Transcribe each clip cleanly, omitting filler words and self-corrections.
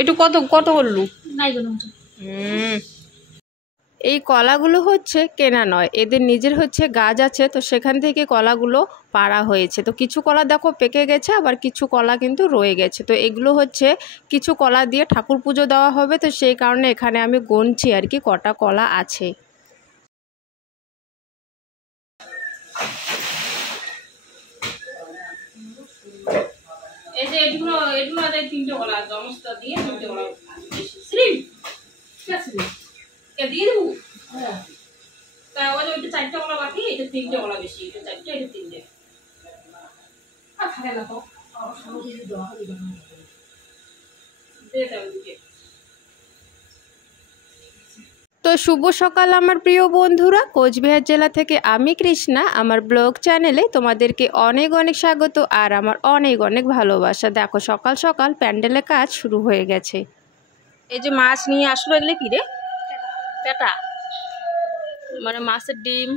একটু কত কত করলু এই কলাগুলো হচ্ছে কেনা নয়, এদের নিজের হচ্ছে গাছ আছে, তো সেখান থেকে কলাগুলো পাড়া হয়েছে। তো কিছু কলা দেখো পেকে গেছে, আবার কিছু কলা কিন্তু রয়ে গেছে। তো এগুলো হচ্ছে কিছু কলা দিয়ে ঠাকুর পুজো দেওয়া হবে, তো সেই কারণে এখানে আমি গুনছি আর কি কটা কলা আছে। এই যে এগুলো তিনটে কলা সমস্ত দিয়ে তিনটে কলা দিয়ে দেবো। তা ওই ওইটা চারটে কলা বাকি, এটা তিনটে কলা বেশি, এটা চারটে এটা তিনটে আর থাকে না তো দিয়ে দাও দিকে। তো শুভ সকাল আমার প্রিয় বন্ধুরা, কোচবিহার জেলা থেকে আমি কৃষ্ণা আমার ব্লগ চ্যানেলে তোমাদেরকে অনেক অনেক স্বাগত আর আমার অনেক অনেক ভালোবাসা। দেখো সকাল সকাল প্যান্ডেলের কাজ শুরু হয়ে গেছে। এই যে মাছ নিয়ে আসলো, এগুলো কি রে? পেটা, মানে মাছের ডিম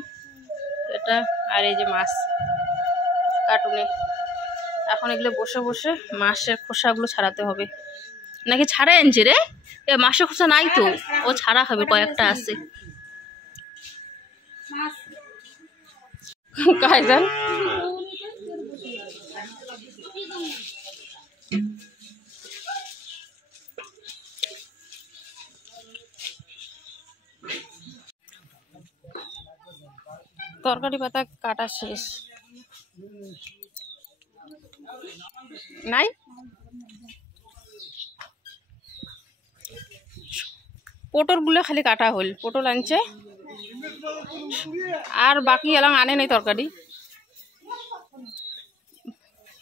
এটা, আর এই যে মাছ কার্টুনে। এখন এগুলো বসে বসে মাছের খোসাগুলো ছাড়াতে হবে। নাকি ছাড়া আনছে রে? এ মাছের খোসা নাই তো, ও ছাড়া হবে, কয়েকটা আছে। কায়জান তরকারি পাতা কাটা শেষ নাই, পটলগুলো খালি কাটা হল, পটল আনছে আর বাকি এলাম আনে নাই তরকারি,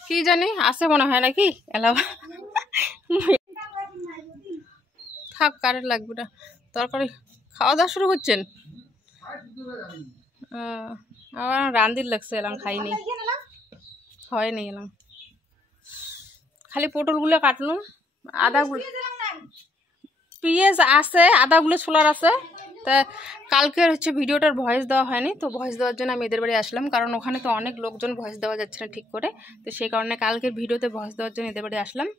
কি জানি আছে মনে হয় নাকি এলাম। থাক, কারেন্ট লাগবে না। তরকারি খাওয়া দাওয়া শুরু করছেন? আমার রান্দির লাগছে, এলাম খাইনি, হয়নি এলাম, খালি পটলগুলো কাটলাম, আদাগুলো পেঁয়াজ আছে, আদাগুলো ছোলার আছে। তা কালকের হচ্ছে ভিডিওটার ভয়েস দেওয়া হয়নি, তো ভয়েস দেওয়ার জন্য আমি এদের বাড়ি আসলাম, কারণ ওখানে তো অনেক লোকজন ভয়েস দেওয়া যাচ্ছে না ঠিক করে, তো সেই কারণে কালকের ভিডিওতে ভয়েস দেওয়ার জন্য এদের বাড়ি আসলাম।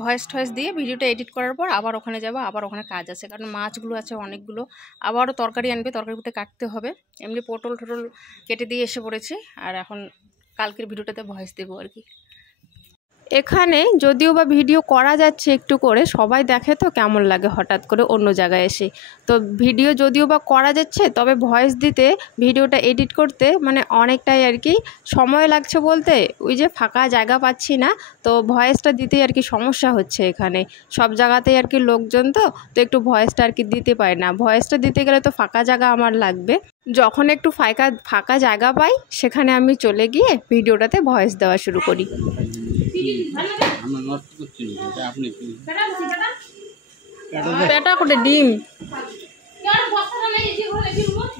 ভয়েস টয়েস দিয়ে ভিডিওটা এডিট করার পর আবার ওখানে যাব, আবার ওখানে কাজ আছে, কারণ মাছগুলো আছে অনেকগুলো, আবারও তরকারি আনবে, তরকারিতে কাটতে হবে। এমনি পটল টটল কেটে দিয়ে এসে পড়েছি, আর এখন কালকের ভিডিওটাতে ভয়েস দেবো আর কি। এখানে যদিও বা ভিডিও করা যাচ্ছে একটু করে, সবাই দেখে তো কেমন লাগে হঠাৎ করে অন্য জায়গায় এসে। তো ভিডিও যদিও বা করা যাচ্ছে, তবে ভয়েস দিতে ভিডিওটা এডিট করতে মানে অনেকটাই আর কি সময় লাগছে, বলতে ওই যে ফাঁকা জায়গা পাচ্ছি না, তো ভয়েসটা দিতে আর কি সমস্যা হচ্ছে। এখানে সব জায়গাতেই আর কি লোকজন, তো একটু ভয়েসটা আর কি দিতে পারি না। ভয়েসটা দিতে গেলে তো ফাঁকা জায়গা আমার লাগবে, যখন একটু ফাঁকা জায়গা পাই সেখানে আমি চলে গিয়ে ভিডিওটাতে ভয়েস দেওয়া শুরু করি। পেটা করে ডিম,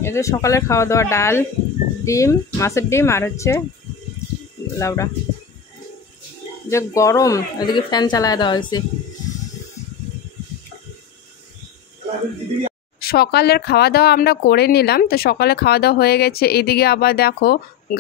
এই যে সকালে খাওয়া দাওয়া ডাল, ডিম, মাছের ডিম, আর হচ্ছে লাউডা। যে গরম, এদিকে ফ্যান চালায় দেওয়া হয়েছে। সকালের খাওয়া দাওয়া আমরা করে নিলাম, তো সকালে খাওয়া দাওয়া হয়ে গেছে। এদিকে আবার দেখো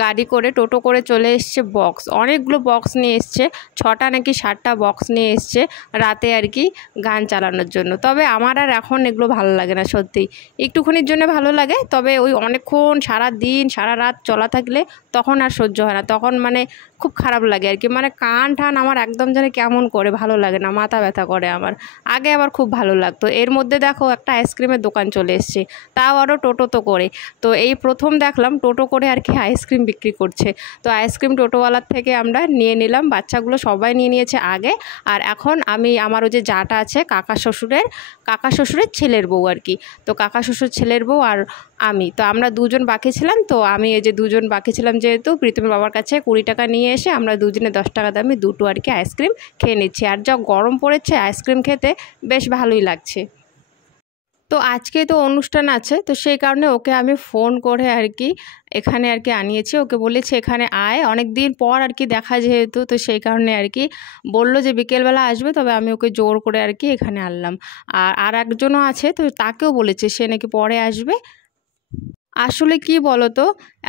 গাড়ি করে টোটো করে চলে এসছে বক্স, অনেকগুলো বক্স নিয়ে এসছে, 6টা নাকি 7টা বক্স নিয়ে এসছে রাতে আর কি গান চালানোর জন্য। তবে আমার আর এখন এগুলো ভালো লাগে না, সত্যি একটুখানির জন্য ভালো লাগে, তবে ওই অনেকক্ষণ সারা দিন সারা রাত চলা থাকলে তখন আর সহ্য হয় না, তখন মানে খুব খারাপ লাগে আর কি, মানে কান টান আমার একদম যেন কেমন করে, ভালো লাগে না, মাথা ব্যথা করে আমার। আগে আবার খুব ভালো লাগতো। এর মধ্যে দেখো একটা আইসক্রিমের দোকান চলে এসছে, তাও আরও টোটো তো করে। তো এই প্রথম দেখলাম টোটো করে আর কি আইসক্রিম বিক্রি করছে। তো আইসক্রিম টোটোওয়ালার থেকে আমরা নিয়ে নিলাম, বাচ্চাগুলো সবাই নিয়ে নিয়েছে আগে, আর এখন আমি আমার ওই যে জাটা আছে কাকা শ্বশুরের ছেলের বউ আর কি, তো কাকা শ্বশুর ছেলের বউ আর আমি, তো আমরা দুজন বাকি ছিলাম। তো আমি এই যে দুজন বাকি ছিলাম যেহেতু, প্রীতমের বাবার কাছে 20 টাকা নিয়ে এসে আমরা দুজনে 10 টাকা দামে দুটো আর কি আইসক্রিম খেয়ে নিচ্ছি। আর যা গরম পড়েছে আইসক্রিম খেতে বেশ ভালোই লাগছে। তো আজকে তো অনুষ্ঠান আছে, তো সেই কারণে ওকে আমি ফোন করে আর কি এখানে আর কি আনিয়েছি। ওকে বলেছি এখানে আয়, অনেক দিন পর আর কি দেখা যেহেতু, তো সেই কারণে আর কি বললো যে বিকেলবেলা আসবে, তবে আমি ওকে জোর করে আর কি এখানে আনলাম। আর একজনও আছে, তো তাকেও বলেছে সে নাকি পরে আসবে। আসলে কি বলো তো,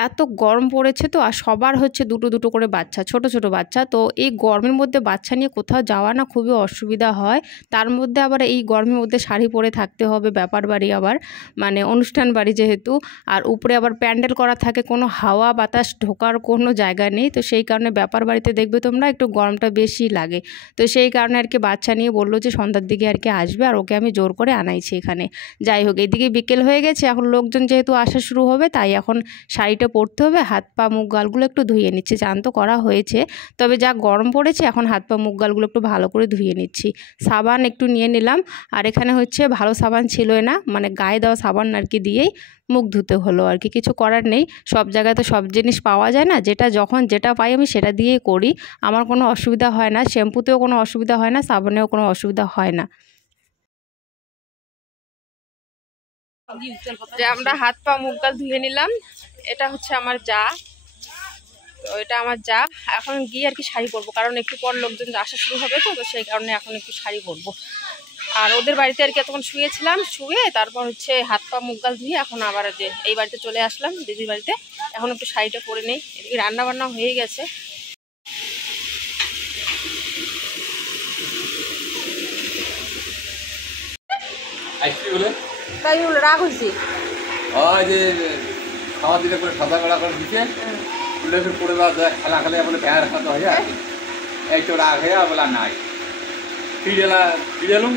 এত গরম পড়েছে তো, আর সবার হচ্ছে দুটো দুটো করে বাচ্চা, ছোট ছোট বাচ্চা। তো এই গরমের মধ্যে বাচ্চা নিয়ে কোথাও যাওয়া না খুবই অসুবিধা হয়। তার মধ্যে আবার এই গরমের মধ্যে শাড়ি পরে থাকতে হবে, ব্যাপার বাড়ি আবার মানে অনুষ্ঠান বাড়ি যেহেতু, আর উপরে আবার প্যান্ডেল করা থাকে, কোনো হাওয়া বাতাস ঢোকার কোনো জায়গা নেই। তো সেই কারণে ব্যাপার বাড়িতে দেখবে তোমরা একটু গরমটা বেশি লাগে। তো সেই কারণে আর কি বাচ্চা নিয়ে বললো যে সন্ধ্যার দিকে আর কি আসবে, আর ওকে আমি জোর করে আনাইছি এখানে। যাই হোক, এদিকে বিকেল হয়ে গেছে, এখন লোকজন যেহেতু আসা শুরু হবে, তাই এখন শাড়িটা পরতে হবে। হাত পা মুখ গালগুলো একটু ধুয়ে নিচ্ছি, চান তো করা হয়েছে, তবে যা গরম পড়েছে এখন হাত পা মুখ গালগুলো একটু ভালো করে ধুয়ে নিচ্ছি। সাবান একটু নিয়ে নিলাম, আর এখানে হচ্ছে ভালো সাবান ছিলই না, মানে গায়ে দেওয়া সাবান আর কি দিয়েই মুখ ধুতে হলো আর কি, কিছু করার নেই। সব জায়গায় তো সব জিনিস পাওয়া যায় না, যেটা যখন যেটা পাই আমি সেটা দিয়েই করি, আমার কোনো অসুবিধা হয় না। শ্যাম্পুতেও কোনো অসুবিধা হয় না, সাবানেও কোনো অসুবিধা হয় না। যে আমরা হাত পা মুখ গাল ধুয়ে নিলাম, এটা হচ্ছে আমার যা, তো এটা আমার যা। এখন গিয়ে আর কি শাড়ি পরবো, কারণ একটু পর লোকজন আসা শুরু হবে, তো তো সেই কারণে এখন একটু শাড়ি পরবো। আর ওদের বাড়িতে আর কি এতক্ষণ শুয়েছিলাম, শুয়ে তারপর হচ্ছে হাত পা মুখ গাল ধুয়ে এখন আবার যে এই বাড়িতে চলে আসলাম, দিদির বাড়িতে। এখন একটু শাড়িটা পরে নেই, এদিকে রান্না বান্না হয়ে গেছে। তাই বলে রাগ হয়েছি, ওই যে খাওয়া দিলে করে সাদা কড়া করে দিতে পড়ে দেওয়া খেলা খেলে বলে প্যার খাতে হয়ে যায়, এই তো রাগ হয়ে বলা নাই ফিরে এলুম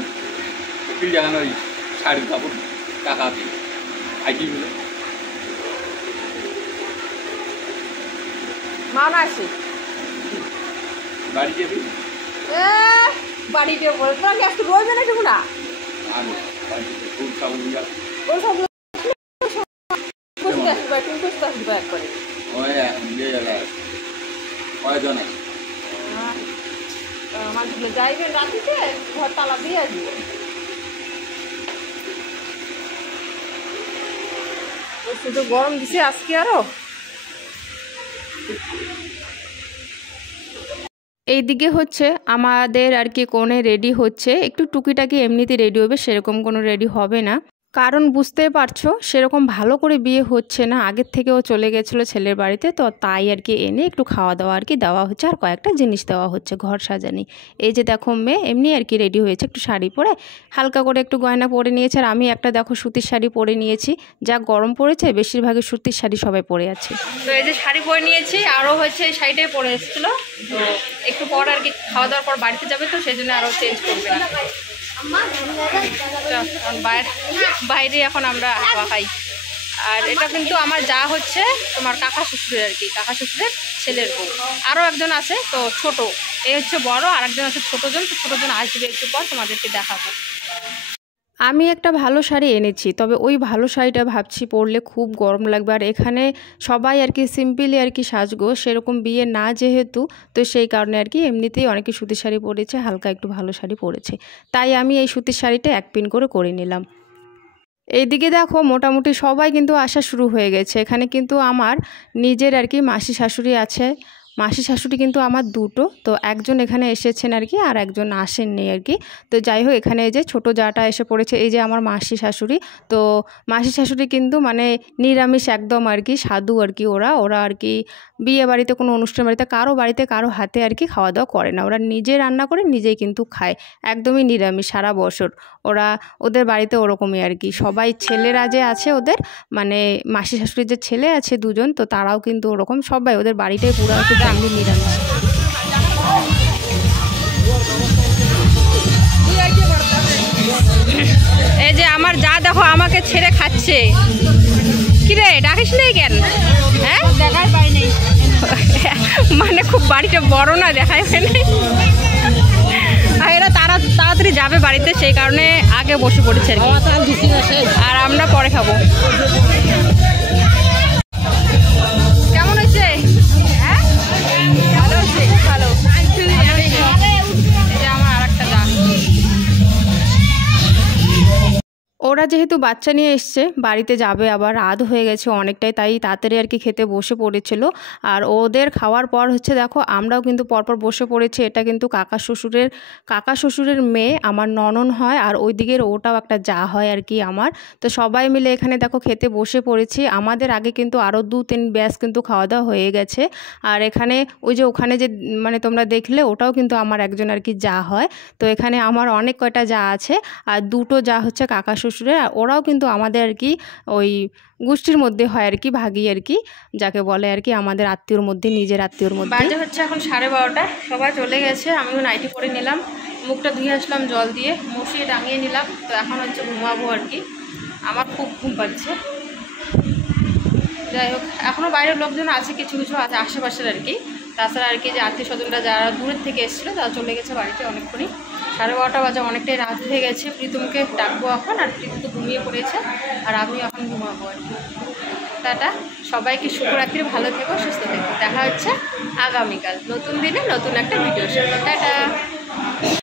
ফিরে যেখান ওই শাড়ি কাপড় টাকা দিই আইটি বলে মানা আছে বাড়ি যাবি বাড়িতে বলে তোমার গ্যাস তো রয়েছে না ঠিক না, আমি বাড়িতে খুব সাবুন যাবো কয়জন আছে যাইবেন রাত্রিতে ঘর তালা দিয়ে আসবে। শুধু গরম দিছে আজকে আরো। এইদিকে হচ্ছে আমাদের আর কি কোণে রেডি হচ্ছে, একটু টুকিটাকি এমনিতে রেডি হবে, সেরকম কোনো রেডি হবে না, কারণ বুঝতে পারছো সেরকম ভালো করে বিয়ে হচ্ছে না, আগের থেকেও চলে গেছিলো ছেলের বাড়িতে, তো তাই আর কি এনে একটু খাওয়া দাওয়া আর কি দেওয়া হচ্ছে, আর কয়েকটা জিনিস দেওয়া হচ্ছে ঘর সাজানি। এই যে দেখো মেয়ে এমনি আর কি রেডি হয়েছে, একটু শাড়ি পরে হালকা করে একটু গয়না পরে নিয়েছে, আর আমি একটা দেখো সুতির শাড়ি পরে নিয়েছি, যা গরম পড়েছে বেশিরভাগই সুতির শাড়ি সবাই পরে আছে। তো এই যে শাড়ি পরে নিয়েছি, আরও হচ্ছে এই শাড়িটাই পরে এসেছিলো, তো একটু পর আর কি খাওয়া দাওয়ার পর বাড়িতে যাবে, তো সেই জন্য আরও চেঞ্জ করবে না। বাইরে এখন আমরা হাওয়া খাই। আর এটা কিন্তু আমার যা হচ্ছে তোমার কাকা শ্বশুরের আর কি, কাকা শ্বশুরের ছেলের বউ, আরও একজন আছে তো ছোট, এই হচ্ছে বড়, আর একজন আছে ছোটজন, তো ছোটজন আসবে একটু পর, তোমাদেরকে দেখাবো। আমি একটা ভালো শাড়ি এনেছি, তবে ওই ভালো শাড়িটা ভাবছি পরলে খুব গরম লাগবে, আর এখানে সবাই আর কি সিম্পলি আর কি সাজগো, সেরকম বিয়ে না যেহেতু, তো সেই কারণে আর কি এমনিতেই অনেকে সুতির শাড়ি পরেছে, হালকা একটু ভালো শাড়ি পরেছে, তাই আমি এই সুতির শাড়িটা এক পিন করে নিলাম। এইদিকে দেখো মোটামুটি সবাই কিন্তু আসা শুরু হয়ে গেছে, এখানে কিন্তু আমার নিজের আর কি মাসি শাশুড়ি আছে, মাসি শাশুড়ি কিন্তু আমার দুটো, তো একজন এখানে এসেছেন আর কি, আর একজন আসেননি আর কি। তো যাই হোক, এখানে এই যে ছোটো জাটা এসে পড়েছে, এই যে আমার মাসি শাশুড়ি, তো মাসি শাশুড়ি কিন্তু মানে নিরামিষ একদম আর কি, সাধু আর কি, ওরা আর কি বিয়ে বাড়িতে কোনো অনুষ্ঠান বাড়িতে কারো হাতে আর কি খাওয়া দাওয়া করে না, ওরা নিজে রান্না করে নিজেই কিন্তু খায়, একদমই নিরামিষ সারা বছর ওদের বাড়িতে ওরকমই আর কি। সবাই ছেলেরা যে আছে ওদের মানে মাসি শাশুড়ির যে ছেলে আছে দুজন, তো তারাও কিন্তু ওরকম, সবাই ওদের বাড়িটাই পুরো একটু ফ্যামিলি নিরামিষ। এই যে আমার যা দেখো আমাকে ছেড়ে খাচ্ছে, কি রে ডাকিস নেই কেন? হ্যাঁ দেখাই পাইনি, মানে খুব বাড়িটা বড় না, দেখাই পাইনি, আর এরা তাড়াতাড়ি যাবে বাড়িতে, সেই কারণে আগে বসে পড়েছে আর আমরা পরে খাবো। কেমন হয়েছে? হ্যাঁ ভালো হয়েছে, ভালো। আমার আর একটা যা, ওর ওরা যেহেতু বাচ্চা নিয়ে এসছে, বাড়িতে যাবে, আবার রাত হয়ে গেছে অনেকটাই, তাই তাড়াতাড়ি আর কি খেতে বসে পড়েছিল। আর ওদের খাওয়ার পর হচ্ছে দেখো আমরাও কিন্তু পরপর বসে পড়েছি। এটা কিন্তু কাকা শ্বশুরের মেয়ে, আমার ননদ হয়, আর ওই দিকের ওটাও একটা যা হয় আর কি আমার। তো সবাই মিলে এখানে দেখো খেতে বসে পড়েছি। আমাদের আগে কিন্তু আরও 2-3 ব্যাচ কিন্তু খাওয়া দাওয়া হয়ে গেছে। আর এখানে ওই যে ওখানে যে মানে তোমরা দেখলে ওটাও কিন্তু আমার একজন আর কি যা হয়। তো এখানে আমার অনেক কয়টা যা আছে, আর 2টো যা হচ্ছে কাকা শ্বশুরের, আর ওরাও কিন্তু আমাদের আর কি ওই গোষ্ঠীর মধ্যে হয় আর কি, ভাগি আর কি, যাকে বলে আর কি আমাদের আত্মীয়র মধ্যে, নিজের আত্মীয়র মধ্যে। বাজে হচ্ছে এখন 12:30, সবাই চলে গেছে। আমিও নাইটি পরে নিলাম, মুখটা ধুয়ে আসলাম জল দিয়ে, মুছিয়ে টাঙিয়ে নিলাম। তো এখন হচ্ছে ঘুমাবো আর কি, আমার খুব ঘুম পাচ্ছে। যাই হোক, এখনও বাইরের লোকজন আছে, কিছু কিছু আছে আশেপাশের আর কি। তাছাড়া আর কি যে আত্মীয় স্বজনরা যারা দূরের থেকে এসেছিলো তারা চলে গেছে বাড়িতে অনেকক্ষণই। 12:30 বাজে, অনেকটাই রাত হয়ে গেছে। প্রীতমকে ডাকবো এখন, আর প্রীতম তো ঘুমিয়ে পড়েছে, আর আমিও এখন ঘুমাবো আর কি। টাটা, সবাইকে শুভরাত্রি, ভালো থেকো, সুস্থ থেকো। দেখা হচ্ছে আগামীকাল নতুন দিনে নতুন একটা ভিডিওর সাথে। টাটা।